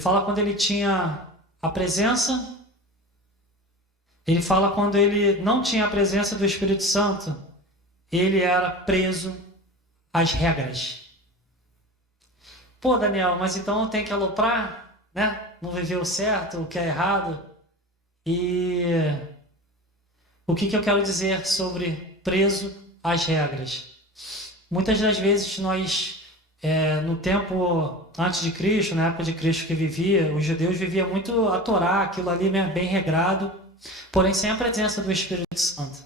fala quando ele tinha a presença, ele fala quando ele não tinha a presença do Espírito Santo, ele era preso às regras. Pô, Daniel, mas então eu tenho que aloprar, né? Não viver o certo, o que é errado. E o que eu quero dizer sobre preso às regras? Muitas das vezes nós, no tempo antes de Cristo, na época de Cristo que vivia, os judeus viviam muito a Torá, aquilo ali bem regrado, porém sem a presença do Espírito Santo.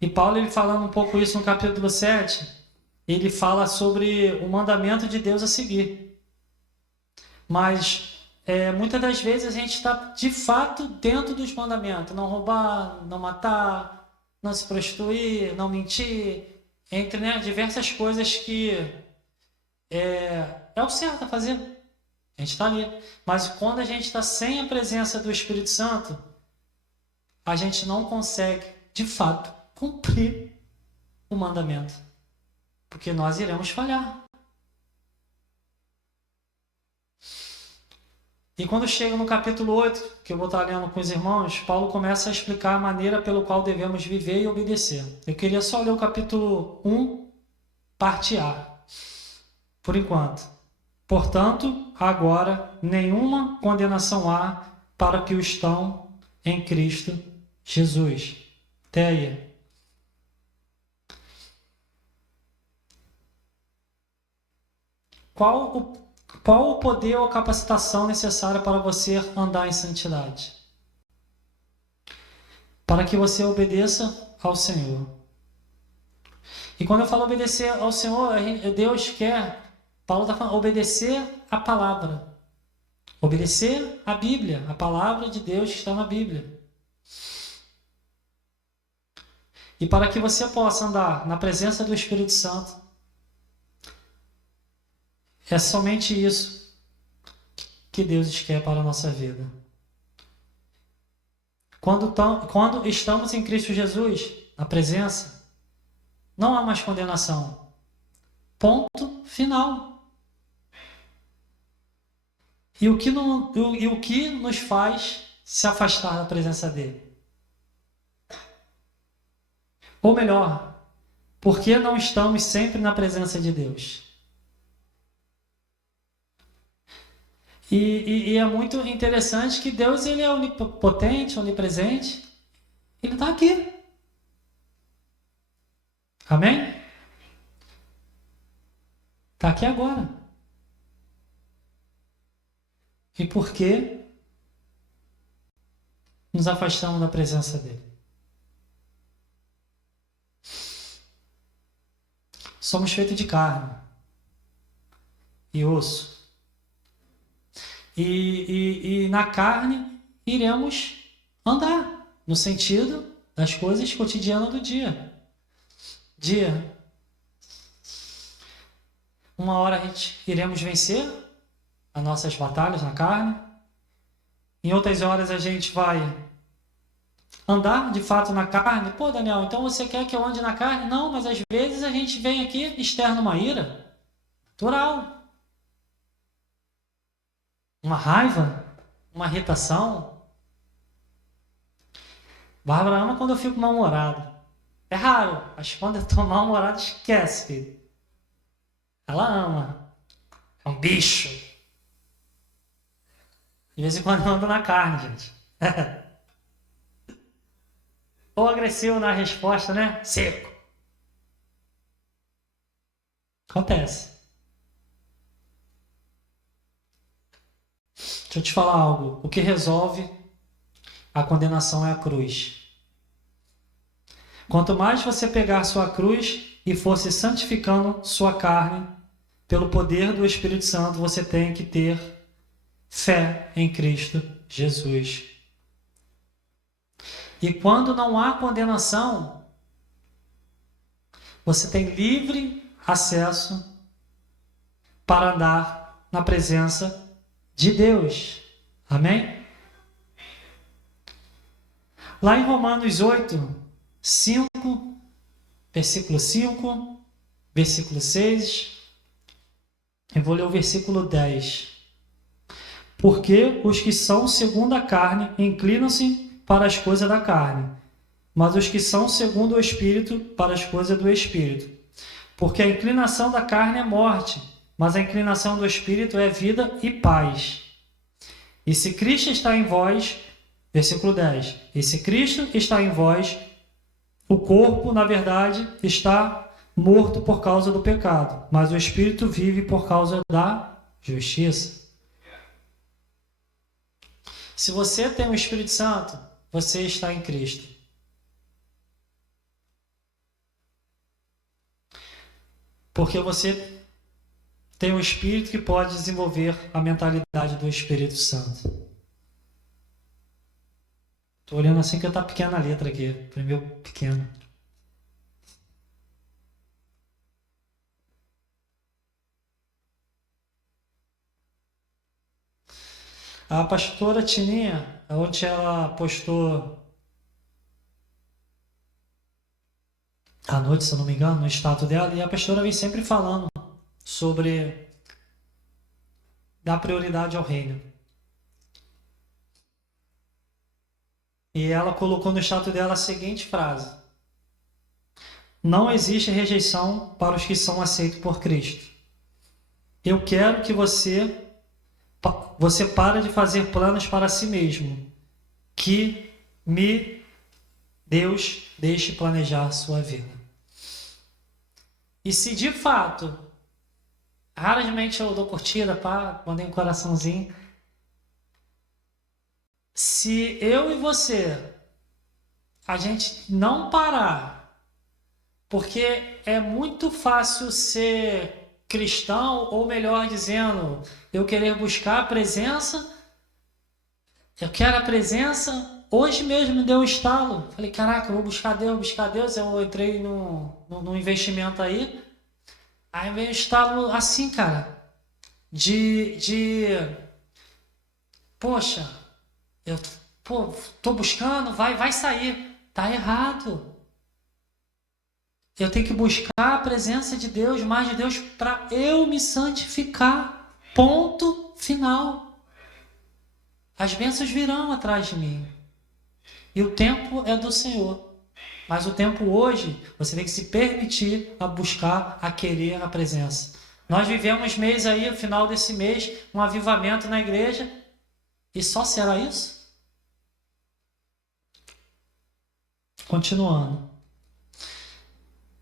E Paulo, ele falando um pouco isso no capítulo 7, ele fala sobre o mandamento de Deus a seguir. Mas muitas das vezes a gente está de fato dentro dos mandamentos. Não roubar, não matar, não se prostituir, não mentir, entre diversas coisas que é o certo a fazer. A gente está ali. Mas quando a gente está sem a presença do Espírito Santo, a gente não consegue, de fato, cumprir o mandamento. Porque nós iremos falhar. E quando chega no capítulo 8, que eu vou estar lendo com os irmãos, Paulo começa a explicar a maneira pelo qual devemos viver e obedecer. Eu queria só ler o capítulo 1, parte A, por enquanto. Portanto, agora, nenhuma condenação há para que os estão em Cristo Jesus. Até aí. Qual o poder ou capacitação necessária para você andar em santidade? Para que você obedeça ao Senhor. E quando eu falo obedecer ao Senhor, Deus quer, Paulo está falando, obedecer a palavra. Obedecer a Bíblia, a palavra de Deus que está na Bíblia. E para que você possa andar na presença do Espírito Santo, é somente isso que Deus quer para a nossa vida. Quando estamos em Cristo Jesus, na presença, não há mais condenação. Ponto final. E o que nos faz se afastar da presença dele? Ou melhor, por que não estamos sempre na presença de Deus? E é muito interessante que Deus, ele é onipotente, onipresente. Ele está aqui. Amém? Está aqui agora. E por que nos afastamos da presença dele? Somos feitos de carne e osso. E na carne iremos andar no sentido das coisas cotidianas do dia. Uma hora a gente iremos vencer as nossas batalhas na carne. Em outras horas a gente vai andar de fato na carne. Pô, Daniel, então você quer que eu ande na carne? Não, mas às vezes a gente vem aqui externa uma ira natural. Uma raiva, uma irritação. Bárbara ama quando eu fico mal-humorado. É raro, mas quando eu tô mal-humorado, esquece, filho. Ela ama. É um bicho. De vez em quando eu ando na carne, gente. Ou agressivo na resposta, né? Seco. Acontece. Deixa eu te falar algo. O que resolve a condenação é a cruz. Quanto mais você pegar sua cruz e for se santificando sua carne, pelo poder do Espírito Santo, você tem que ter fé em Cristo Jesus. E quando não há condenação, você tem livre acesso para andar na presença de Deus. Amém? Lá em Romanos 8, 5, versículo 5, versículo 6, eu vou ler o versículo 10. Porque os que são segundo a carne inclinam-se para as coisas da carne, mas os que são segundo o Espírito para as coisas do Espírito. Porque a inclinação da carne é morte, mas a inclinação do Espírito é vida e paz. E se Cristo está em vós, versículo 10, e se Cristo está em vós, o corpo, na verdade, está morto por causa do pecado, mas o Espírito vive por causa da justiça. Se você tem o Espírito Santo, você está em Cristo. Porque você tem um Espírito que pode desenvolver a mentalidade do Espírito Santo. Estou olhando assim que está pequena a letra aqui. Primeiro pequeno. A pastora Tininha, onde ela postou à noite, se eu não me engano, no status dela, e a pastora vem sempre falando sobre dar prioridade ao reino. E ela colocou no status dela a seguinte frase: não existe rejeição para os que são aceitos por Cristo. Eu quero que você pare de fazer planos para si mesmo, que Deus deixe planejar sua vida. E se de fato, raramente eu dou curtida, pá, mandei um coraçãozinho. Se eu e você, a gente não parar, porque é muito fácil ser cristão, ou melhor dizendo, eu querer buscar a presença, eu quero a presença. Hoje mesmo me deu um estalo, falei, caraca, eu vou buscar Deus, eu entrei no investimento aí veio um estalo assim, cara, poxa, eu tô buscando, vai sair, tá errado. Eu tenho que buscar a presença de Deus, mais de Deus, para eu me santificar. Ponto final. As bênçãos virão atrás de mim. E o tempo é do Senhor. Mas o tempo hoje, você tem que se permitir a buscar, a querer a presença. Nós vivemos mês aí, no final desse mês, um avivamento na igreja. E só será isso? Continuando.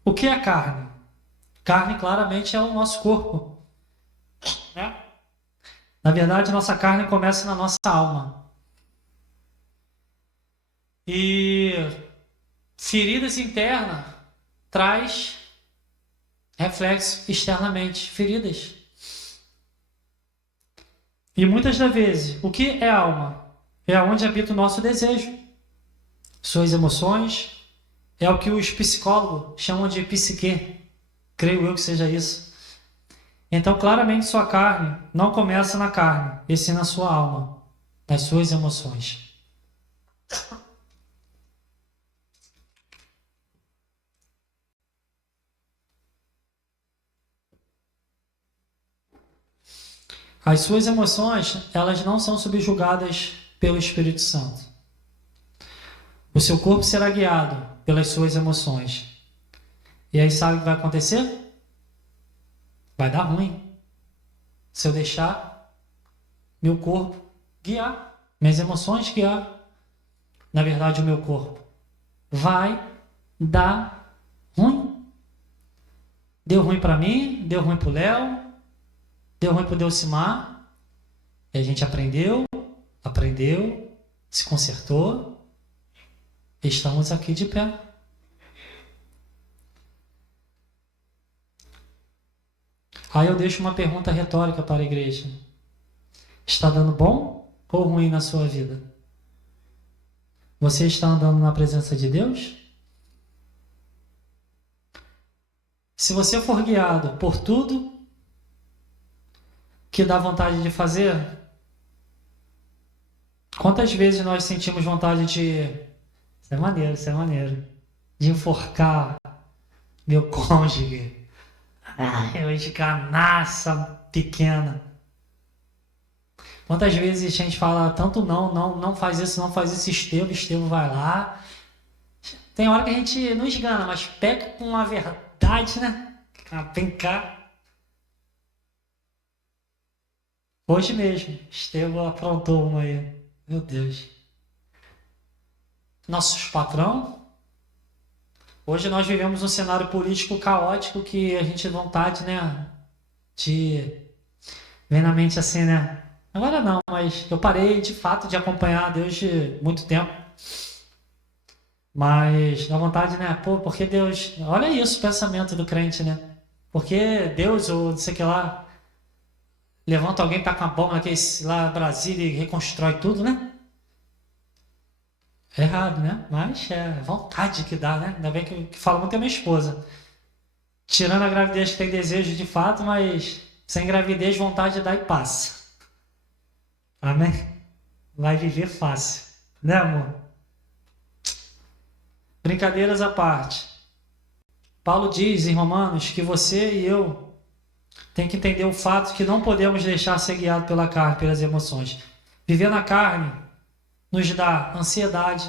O que é carne? Carne claramente é o nosso corpo. Né? Na verdade, nossa carne começa na nossa alma. E feridas internas traz reflexo externamente. Feridas. E muitas das vezes, o que é alma? É onde habita o nosso desejo, suas emoções. É o que os psicólogos chamam de psique. Creio eu que seja isso. Então, claramente, sua carne não começa na carne, e sim na sua alma, nas suas emoções. As suas emoções, elas não são subjugadas pelo Espírito Santo. O seu corpo será guiado pelas suas emoções. E aí sabe o que vai acontecer? Vai dar ruim. Se eu deixar meu corpo guiar, minhas emoções guiar, na verdade o meu corpo, vai dar ruim. Deu ruim para mim, deu ruim para o Léo, deu ruim para o Delcimar. E a gente aprendeu, se consertou. Estamos aqui de pé. Aí eu deixo uma pergunta retórica para a igreja. Está dando bom ou ruim na sua vida? Você está andando na presença de Deus? Se você for guiado por tudo que dá vontade de fazer, quantas vezes nós sentimos vontade de... Isso é maneiro. De enforcar meu cônjuge. Eu de canaça pequena. Quantas vezes a gente fala tanto não faz isso, Estevão vai lá. Tem hora que a gente não esgana, mas pega com uma verdade, né? Vem cá. Hoje mesmo, Estevão aprontou uma aí. Meu Deus. Nossos patrão. Hoje nós vivemos um cenário político caótico que a gente tem vontade, né? De ver na mente assim, né? Agora não, mas eu parei de fato de acompanhar Deus de muito tempo. Mas dá vontade, né? Pô, porque Deus. Olha isso, o pensamento do crente, né? Porque Deus, ou não sei o que lá, levanta alguém, tá com a bomba naquele lá Brasília e reconstrói tudo, né? É errado, né? Mas é vontade que dá, né? Ainda bem que fala muito é minha esposa. Tirando a gravidez que tem desejo de fato, mas sem gravidez, vontade dá e passa. Amém? Vai viver fácil. Né, amor? Brincadeiras à parte. Paulo diz em Romanos que você e eu tem que entender o fato que não podemos deixar ser guiado pela carne, pelas emoções. Viver na carne nos dá ansiedade,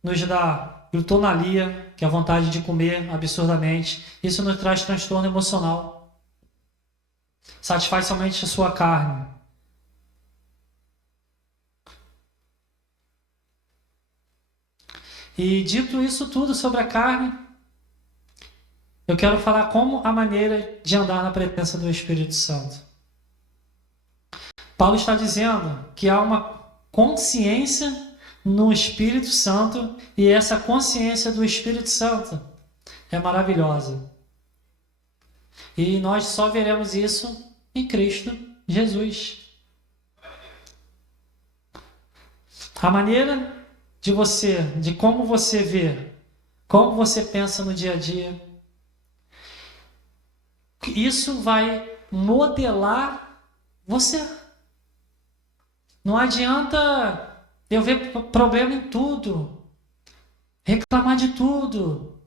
nos dá glutonalia, que é a vontade de comer absurdamente. Isso nos traz transtorno emocional. Satisfaz somente a sua carne. E dito isso tudo sobre a carne, eu quero falar como a maneira de andar na presença do Espírito Santo. Paulo está dizendo que há uma consciência no Espírito Santo e essa consciência do Espírito Santo é maravilhosa. E nós só veremos isso em Cristo Jesus. A maneira de como você vê, como você pensa no dia a dia, isso vai modelar você. Não adianta eu ver problema em tudo, reclamar de tudo,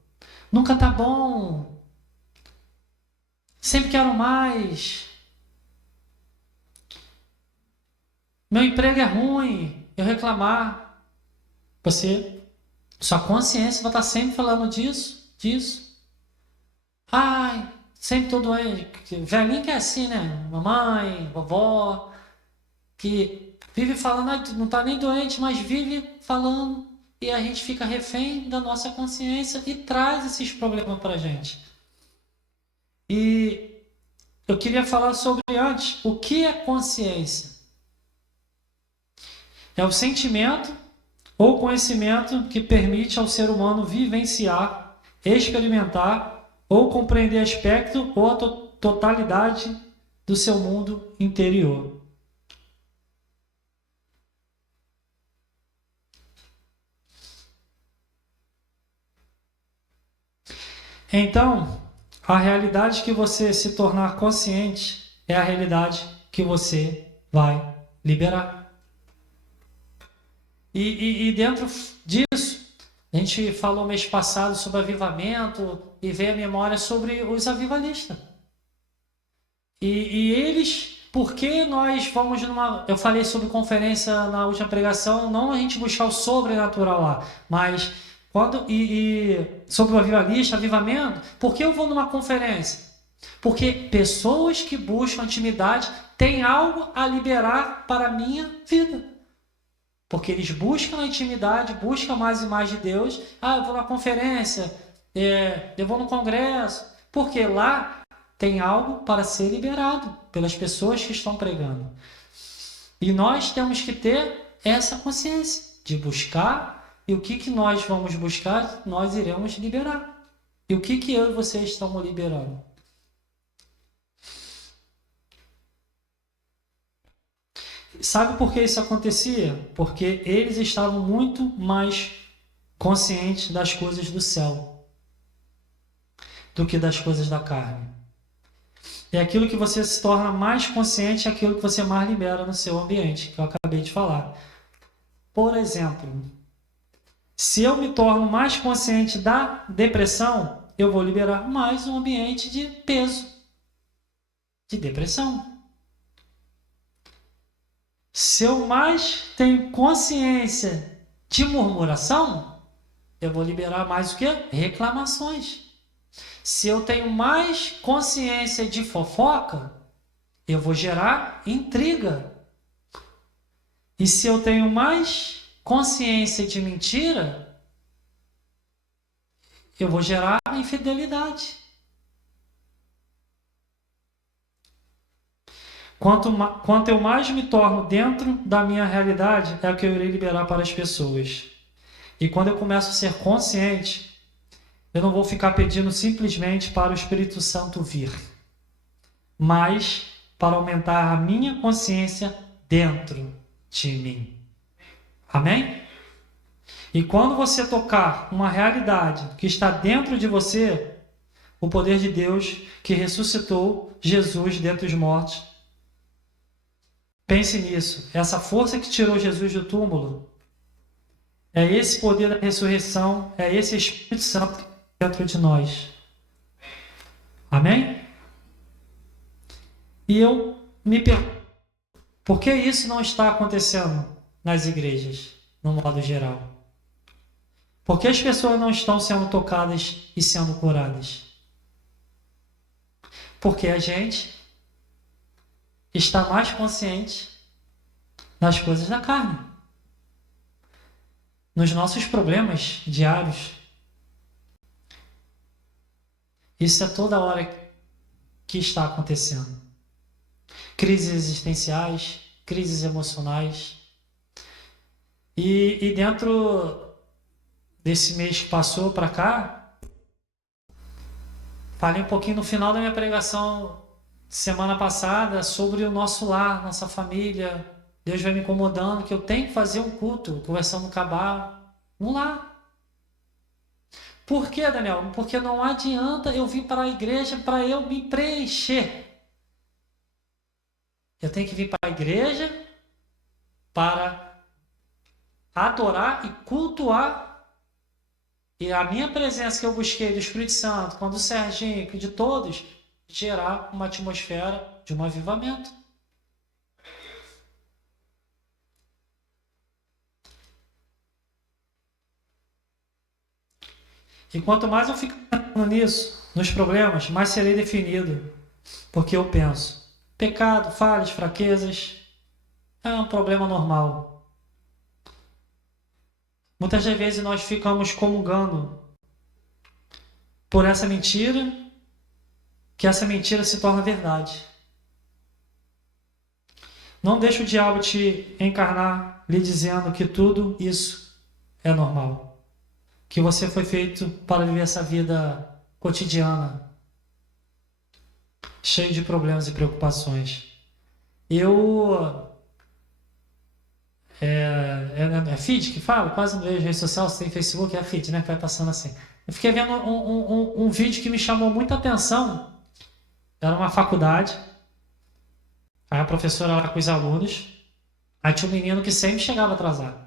nunca tá bom, sempre quero mais, meu emprego é ruim, eu reclamar. Sua consciência vai estar sempre falando disso. Ai, sempre tô doente. Velhinho que é assim, né? Mamãe, vovó, que vive falando, não tá nem doente, mas vive falando. E a gente fica refém da nossa consciência e traz esses problemas pra gente. E eu queria falar sobre antes, o que é consciência? É o sentimento ou conhecimento que permite ao ser humano vivenciar, experimentar ou compreender aspecto ou a totalidade do seu mundo interior. Então, a realidade que você se tornar consciente é a realidade que você vai liberar. E dentro disso, a gente falou mês passado sobre avivamento e veio a memória sobre os avivalistas. E eles, porque nós vamos numa... Eu falei sobre conferência na última pregação, não a gente buscar o sobrenatural lá, mas sobre o avivamento, por que eu vou numa conferência? Porque pessoas que buscam intimidade têm algo a liberar para a minha vida. Porque eles buscam a intimidade, buscam mais e mais de Deus. Eu vou na conferência, eu vou no congresso. Porque lá tem algo para ser liberado pelas pessoas que estão pregando. E nós temos que ter essa consciência de buscar. E o que nós vamos buscar, nós iremos liberar. E o que eu e você estamos liberando? Sabe por que isso acontecia? Porque eles estavam muito mais conscientes das coisas do céu do que das coisas da carne. É aquilo que você se torna mais consciente, é aquilo que você mais libera no seu ambiente, que eu acabei de falar. Por exemplo, se eu me torno mais consciente da depressão, eu vou liberar mais um ambiente de peso, de depressão. Se eu mais tenho consciência de murmuração, eu vou liberar mais o quê? Reclamações. Se eu tenho mais consciência de fofoca, eu vou gerar intriga. E se eu tenho mais consciência de mentira, eu vou gerar infidelidade. Quanto eu mais me torno dentro da minha realidade, é o que eu irei liberar para as pessoas. E quando eu começo a ser consciente, eu não vou ficar pedindo simplesmente para o Espírito Santo vir, mas para aumentar a minha consciência dentro de mim. Amém? E quando você tocar uma realidade que está dentro de você, o poder de Deus que ressuscitou Jesus dentre os mortos, pense nisso. Essa força que tirou Jesus do túmulo, é esse poder da ressurreição, é esse Espírito Santo dentro de nós. Amém? E eu me pergunto, por que isso não está acontecendo nas igrejas, no modo geral? Por que as pessoas não estão sendo tocadas e sendo curadas? Porque a gente está mais consciente das coisas da carne. Nos nossos problemas diários. Isso é toda hora que está acontecendo. Crises existenciais, crises emocionais. E dentro desse mês que passou para cá, falei um pouquinho no final da minha pregação semana passada sobre o nosso lar, nossa família. Deus vai me incomodando que eu tenho que fazer um culto, conversando com a Cabal, no lar. Por quê, Daniel? Porque não adianta eu vir para a igreja para eu me preencher. Eu tenho que vir para a igreja para adorar e cultuar. E a minha presença que eu busquei do Espírito Santo, com a do Serginho, de todos, gerar uma atmosfera de um avivamento. E quanto mais eu fico pensando nisso, nos problemas, mais serei definido. Porque eu penso, pecado, falhas, fraquezas, é um problema normal. Muitas das vezes nós ficamos comungando por essa mentira, que essa mentira se torna verdade. Não deixe o diabo te encarnar lhe dizendo que tudo isso é normal. Que você foi feito para viver essa vida cotidiana, cheio de problemas e preocupações. É feed que fala? Quase não vejo rede social, se tem Facebook, é feed, né? Que vai passando assim. Eu fiquei vendo um vídeo que me chamou muita atenção. Era uma faculdade. Aí a professora lá com os alunos. Aí tinha um menino que sempre chegava atrasado.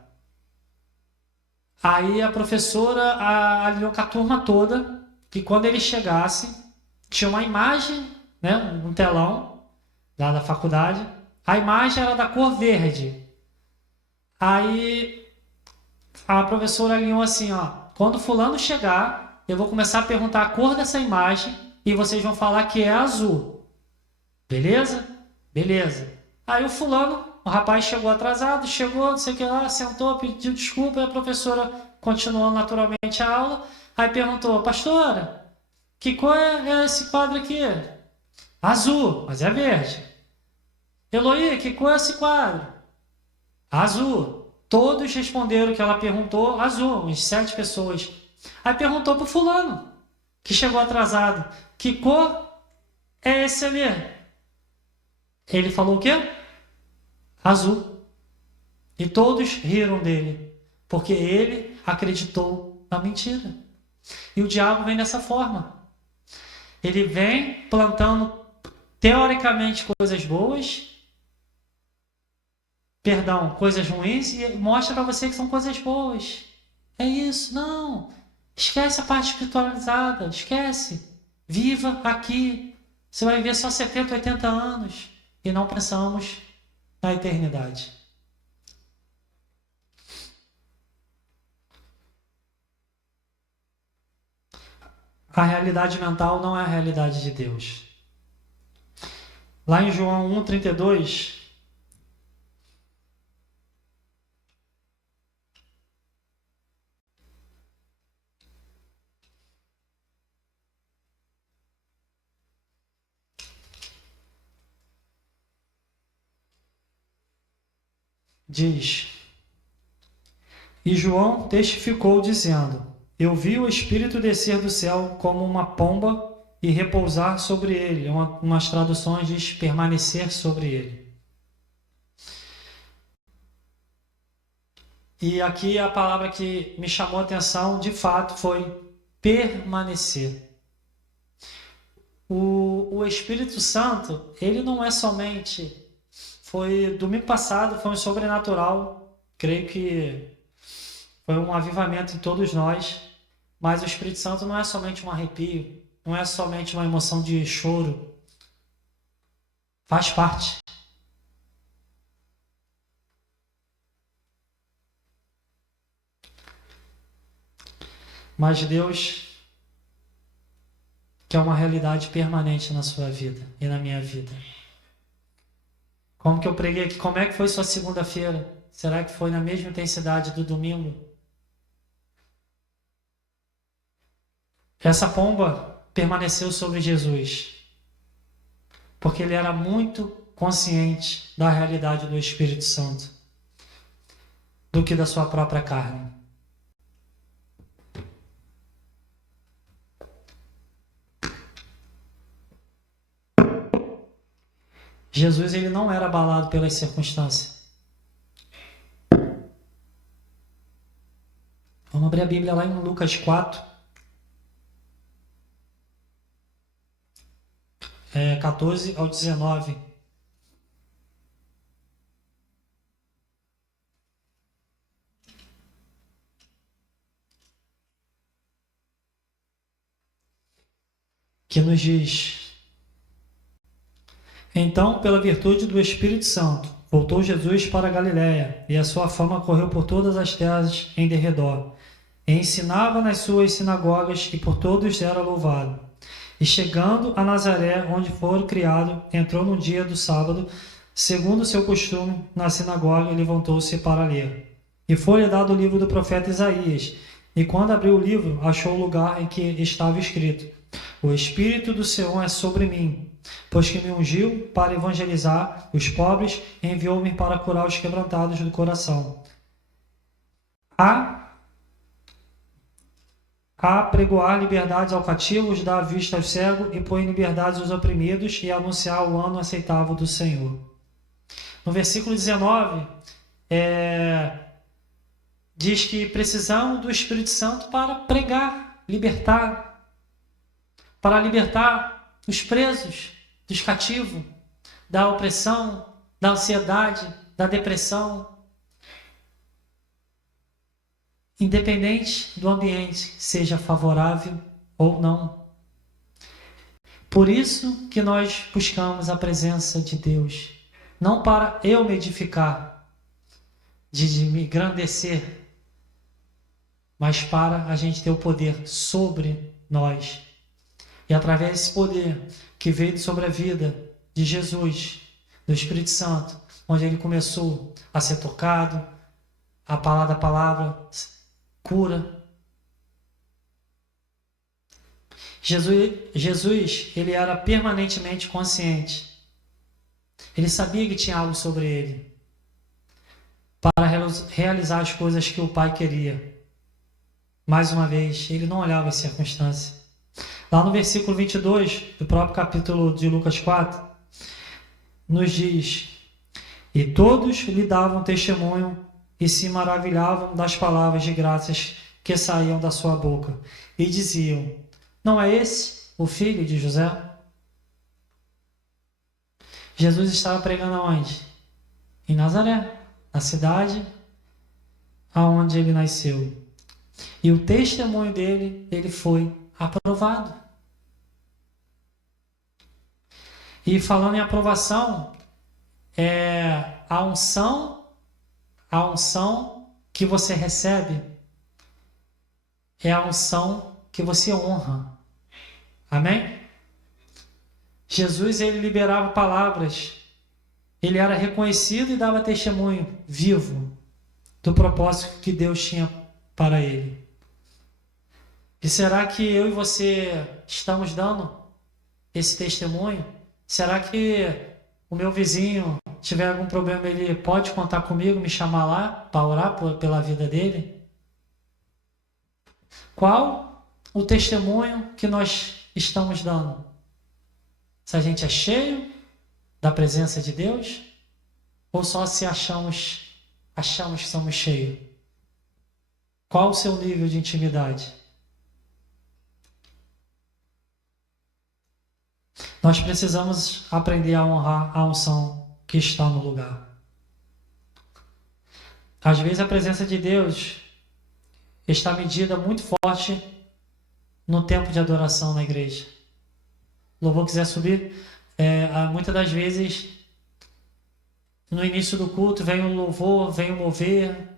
Aí a professora alinhou com a turma toda que quando ele chegasse, tinha uma imagem, né, um telão lá da faculdade. A imagem era da cor verde. Aí a professora alinhou assim, ó, quando fulano chegar, eu vou começar a perguntar a cor dessa imagem e vocês vão falar que é azul. Beleza? Beleza. Aí o rapaz chegou atrasado, chegou, não sei o que lá, sentou, pediu desculpa, e a professora continuou naturalmente a aula, aí perguntou, pastora, que cor é esse quadro aqui? Azul, mas é verde. Eloí, que cor é esse quadro? Azul. Todos responderam que ela perguntou, azul, uns 7 pessoas. Aí perguntou para o fulano, que chegou atrasado, que cor é esse ali? Ele falou o quê? Azul. E todos riram dele, porque ele acreditou na mentira. E o diabo vem dessa forma. Ele vem plantando, teoricamente, coisas boas, coisas ruins, e mostra para você que são coisas boas. É isso, não. Esquece a parte espiritualizada, esquece. Viva aqui. Você vai viver só 70, 80 anos. E não pensamos na eternidade. a realidade mental não é a realidade de Deus. Lá em João 1,32, diz: E João testificou, dizendo: Eu vi o Espírito descer do céu como uma pomba e repousar sobre ele. Umas traduções diz permanecer sobre ele. E aqui a palavra que me chamou a atenção, de fato, foi permanecer. O Espírito Santo, ele não é somente... Foi domingo passado, foi um sobrenatural. Creio que foi um avivamento em todos nós. Mas o Espírito Santo não é somente um arrepio, não é somente uma emoção de choro. Faz parte. Mas Deus quer uma realidade permanente na sua vida e na minha vida. Como que eu preguei aqui? Como é que foi sua segunda-feira? Será que foi na mesma intensidade do domingo? Essa pomba permaneceu sobre Jesus, porque ele era muito consciente da realidade do Espírito Santo, do que da sua própria carne. Jesus, ele não era abalado pelas circunstâncias. Vamos abrir a Bíblia lá em Lucas 4. 14 ao 19. Que nos diz: Então, pela virtude do Espírito Santo, voltou Jesus para a Galiléia, e a sua fama correu por todas as terras em derredor. E ensinava nas suas sinagogas, e por todos era louvado. E chegando a Nazaré, onde foi criado, entrou no dia do sábado, segundo o seu costume, na sinagoga, e levantou-se para ler. E foi-lhe dado o livro do profeta Isaías. E quando abriu o livro, achou o lugar em que estava escrito: O Espírito do Senhor é sobre mim, pois que me ungiu para evangelizar os pobres e enviou-me para curar os quebrantados do coração. A pregoar liberdade aos cativos, dar vista aos cegos e pôr em liberdade os oprimidos e anunciar o ano aceitável do Senhor. No versículo 19, diz que precisamos do Espírito Santo para pregar, para libertar os presos, dos cativos, da opressão, da ansiedade, da depressão. Independente do ambiente, seja favorável ou não. Por isso que nós buscamos a presença de Deus, não para eu me edificar, de me engrandecer, mas para a gente ter o poder sobre nós. E através desse poder que veio sobre a vida de Jesus, do Espírito Santo, onde ele começou a ser tocado, a palavra cura. Jesus, ele era permanentemente consciente. Ele sabia que tinha algo sobre ele para realizar as coisas que o Pai queria. Mais uma vez, ele não olhava as circunstâncias. Lá no versículo 22 do próprio capítulo de Lucas 4, nos diz: E todos lhe davam testemunho e se maravilhavam das palavras de graças que saíam da sua boca. E diziam: Não é esse o filho de José? Jesus estava pregando aonde? Em Nazaré, na cidade aonde ele nasceu. E o testemunho dele, ele foi aprovado. E falando em aprovação, a unção que você recebe é a unção que você honra. Amém? Jesus, ele liberava palavras. Ele era reconhecido e dava testemunho vivo do propósito que Deus tinha para ele. E será que eu e você estamos dando esse testemunho? Será que o meu vizinho tiver algum problema, ele pode contar comigo, me chamar lá para orar pela vida dele? Qual o testemunho que nós estamos dando? Se a gente é cheio da presença de Deus ou só se achamos que somos cheios? Qual o seu nível de intimidade? Nós precisamos aprender a honrar a unção que está no lugar. Às vezes a presença de Deus está medida muito forte no tempo de adoração na igreja. O louvor quiser subir, muitas das vezes no início do culto vem o louvor, vem o mover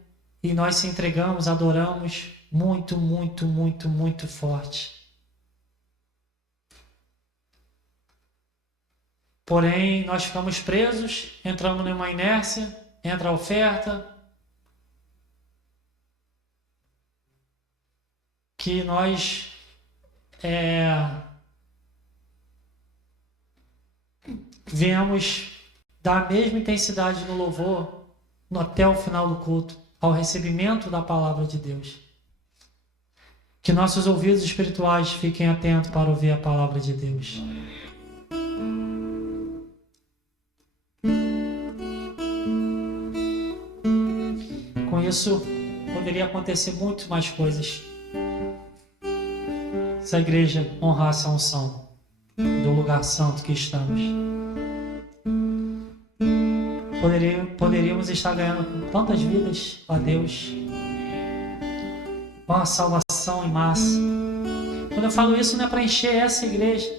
e nós se entregamos, adoramos muito, muito, muito, muito forte. Porém, nós ficamos presos, entramos numa inércia, entra a oferta, que nós viemos dar a mesma intensidade no louvor até o final do culto, ao recebimento da palavra de Deus. Que nossos ouvidos espirituais fiquem atentos para ouvir a palavra de Deus. Com isso, poderia acontecer muito mais coisas se a igreja honrasse a unção do lugar santo que estamos. Poderíamos estar ganhando tantas vidas a Deus, uma salvação em massa. Quando eu falo isso, não é para encher essa igreja.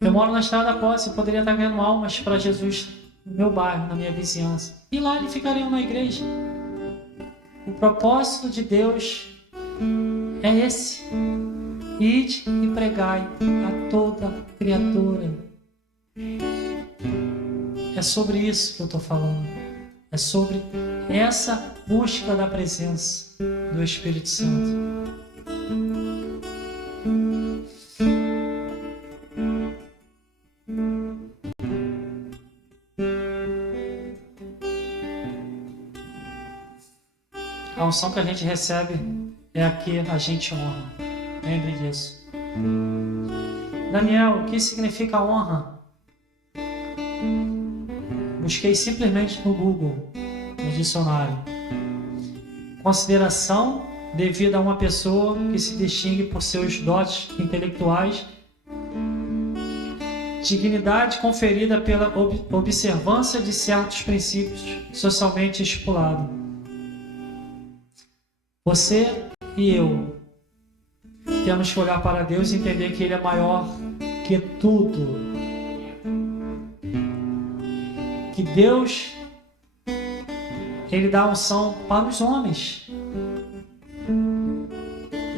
Eu moro na Estrada da Posse, eu poderia estar ganhando almas para Jesus no meu bairro, na minha vizinhança. E lá eles ficariam na igreja. O propósito de Deus é esse: ide e pregai a toda criatura. É sobre isso que eu estou falando. É sobre essa busca da presença do Espírito Santo. A unção que a gente recebe é a que a gente honra. Lembre disso. Daniel, o que significa honra? Busquei simplesmente no Google, no dicionário. Consideração devida a uma pessoa que se distingue por seus dotes intelectuais, dignidade conferida pela observância de certos princípios socialmente estipulados. Você e eu temos que olhar para Deus e entender que Ele é maior que tudo. Que Deus, Ele dá unção para os homens.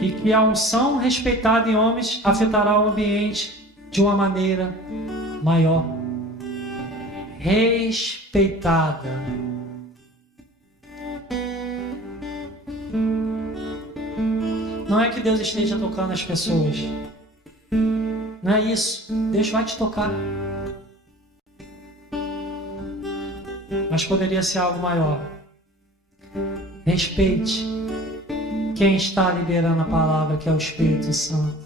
E que a unção respeitada em homens afetará o ambiente de uma maneira maior. Respeitada. Não é que Deus esteja tocando as pessoas. Não é isso. Deus vai te tocar. Mas poderia ser algo maior. Respeite quem está liberando a palavra, que é o Espírito Santo.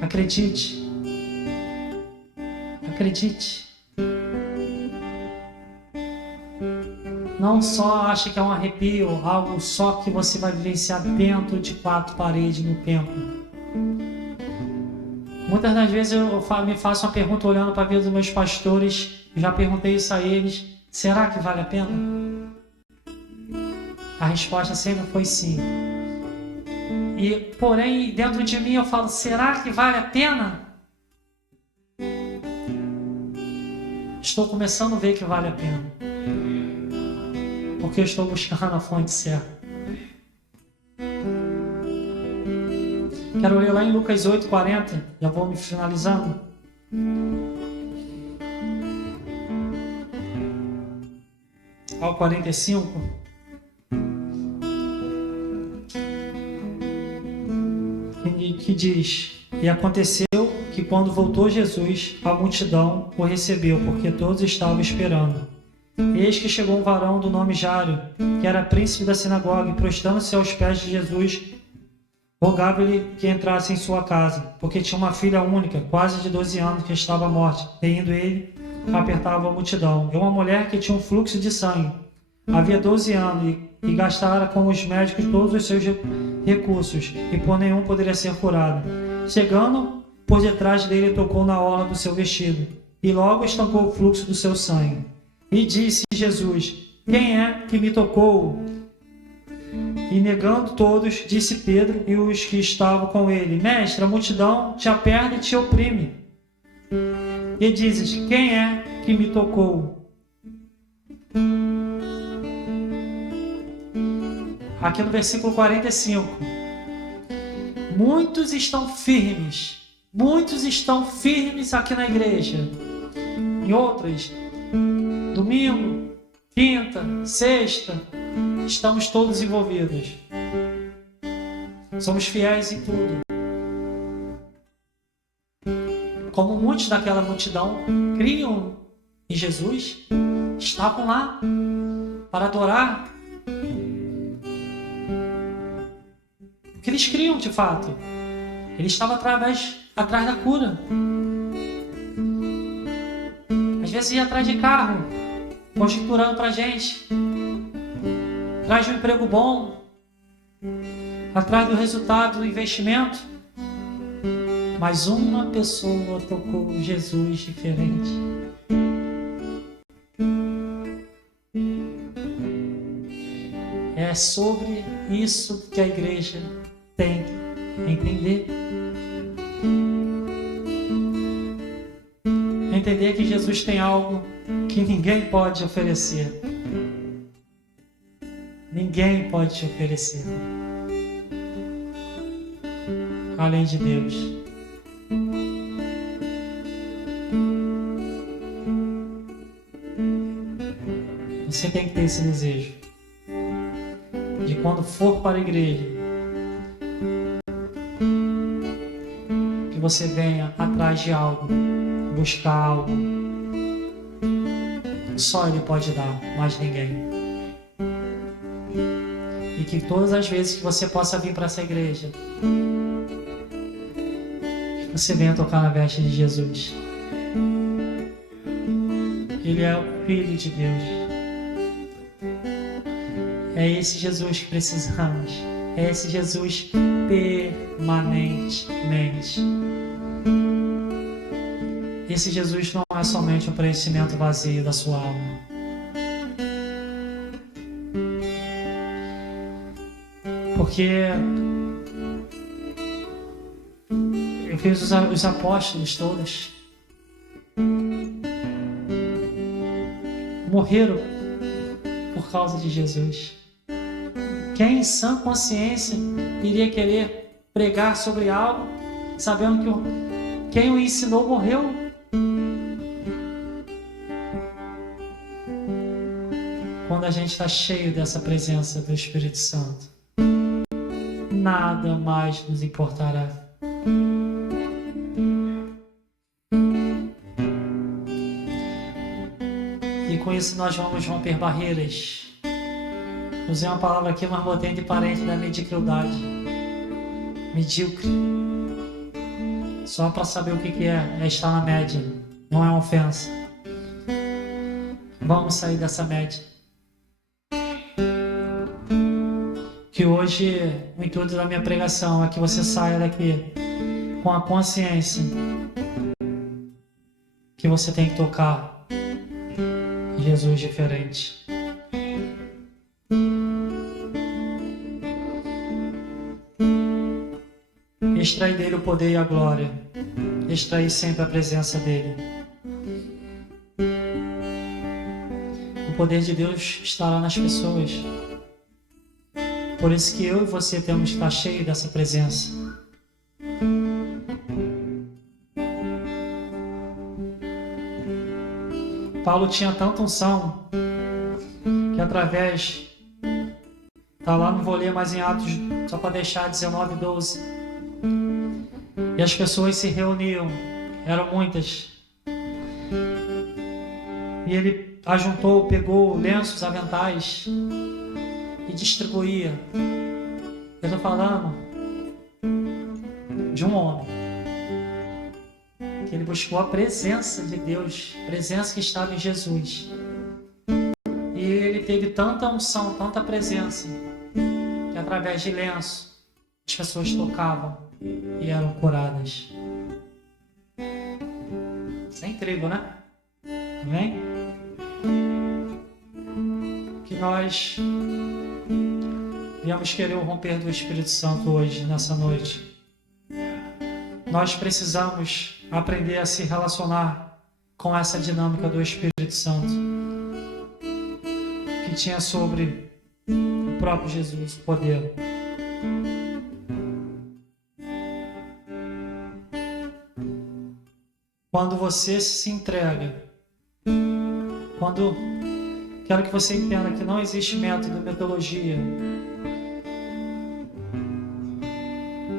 Acredite. Acredite. Não só ache que é um arrepio, algo só que você vai vivenciar dentro de 4 paredes no templo. Muitas das vezes eu me faço uma pergunta olhando para a vida dos meus pastores. Já perguntei isso a eles. Será que vale a pena? A resposta sempre foi sim. E, porém, dentro de mim eu falo, será que vale a pena? Estou começando a ver que vale a pena. Porque eu estou buscando a fonte certa. Quero ler lá em Lucas 8:40. Já vou me finalizando. Ao 45. Que diz: E aconteceu que quando voltou Jesus, a multidão o recebeu, porque todos estavam esperando. Eis que chegou um varão do nome Jairo, que era príncipe da sinagoga, e prostrando-se aos pés de Jesus, rogava-lhe que entrasse em sua casa, porque tinha uma filha única, quase de 12 anos, que estava à morte. E indo ele, apertava a multidão. E uma mulher que tinha um fluxo de sangue, havia 12 anos, e gastara com os médicos todos os seus recursos, e por nenhum poderia ser curada. Chegando por detrás dele, tocou na orla do seu vestido, e logo estancou o fluxo do seu sangue. E disse Jesus: Quem é que me tocou? E negando todos, disse Pedro e os que estavam com ele: Mestre, a multidão te aperta e te oprime. E dizes: Quem é que me tocou? Aqui no versículo 45. Muitos estão firmes aqui na igreja. Em outras, domingo, quinta, sexta, estamos todos envolvidos. Somos fiéis em tudo. Como muitos daquela multidão criam em Jesus, estavam lá para adorar. O que eles criam de fato? Ele estava atrás da cura. Às vezes ia atrás de carro, conjecturando para a gente, atrás de um emprego bom, atrás do resultado do investimento. Mas uma pessoa tocou Jesus diferente. É sobre isso que a igreja tem que entender. Entender que Jesus tem algo que ninguém pode oferecer. Ninguém pode te oferecer além de Deus. Você tem que ter esse desejo de quando for para a igreja, que você venha atrás de algo, buscar algo. Só Ele pode dar, mais ninguém. E que todas as vezes que você possa vir para essa igreja, que você venha tocar na veste de Jesus. Ele é o Filho de Deus. É esse Jesus que precisamos. É esse Jesus permanentemente. Esse Jesus não é somente um preenchimento vazio da sua alma. Porque eu fiz os apóstolos todos morreram por causa de Jesus. Quem em sã consciência iria querer pregar sobre algo sabendo que quem o ensinou morreu? Quando a gente está cheio dessa presença do Espírito Santo, nada mais nos importará. E com isso nós vamos romper barreiras. Usei uma palavra aqui, mas botei de parente da mediocridade. Medíocre. Só para saber o que é estar na média. Não é uma ofensa. Vamos sair dessa média. Que hoje o intuito da minha pregação é que você saia daqui com a consciência que você tem que tocar Jesus diferente. Extrair dele o poder e a glória. Extrair sempre a presença dele. O poder de Deus estará nas pessoas. Por isso que eu e você temos que estar cheios dessa presença. Paulo tinha tanta unção que através... Tá lá, não vou ler mais em Atos, só para deixar 19 e 12. E as pessoas se reuniam, eram muitas. E ele ajuntou, pegou lenços, aventais e distribuía. Eu estou falando de um homem que ele buscou a presença de Deus, a presença que estava em Jesus. E ele teve tanta unção, tanta presença, que através de lenço as pessoas tocavam e eram curadas. Isso é incrível, né? Amém? Que nós viemos querer o romper do Espírito Santo hoje, nessa noite. Nós precisamos aprender a se relacionar com essa dinâmica do Espírito Santo que tinha sobre o próprio Jesus, o poder. Quando você se entrega, quero que você entenda que não existe método, metodologia.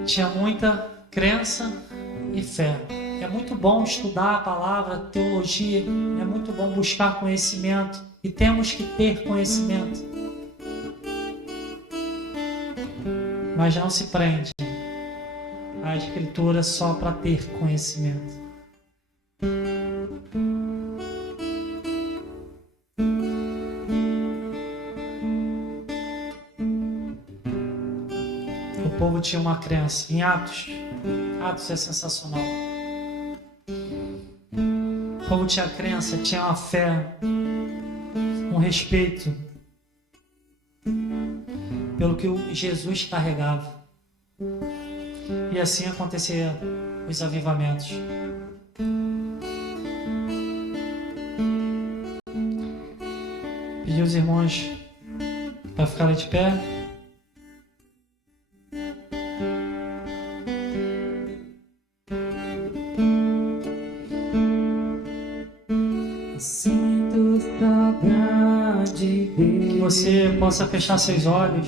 Tinha muita crença e fé. É muito bom estudar a palavra, teologia, é muito bom buscar conhecimento e temos que ter conhecimento. Mas não se prende à Escritura só para ter conhecimento. O povo tinha uma crença. Em Atos é sensacional. O povo tinha crença, tinha uma fé, um respeito pelo que Jesus carregava. E assim acontecia os avivamentos. Pedi aos irmãos para ficarem de pé. Que você possa fechar seus olhos.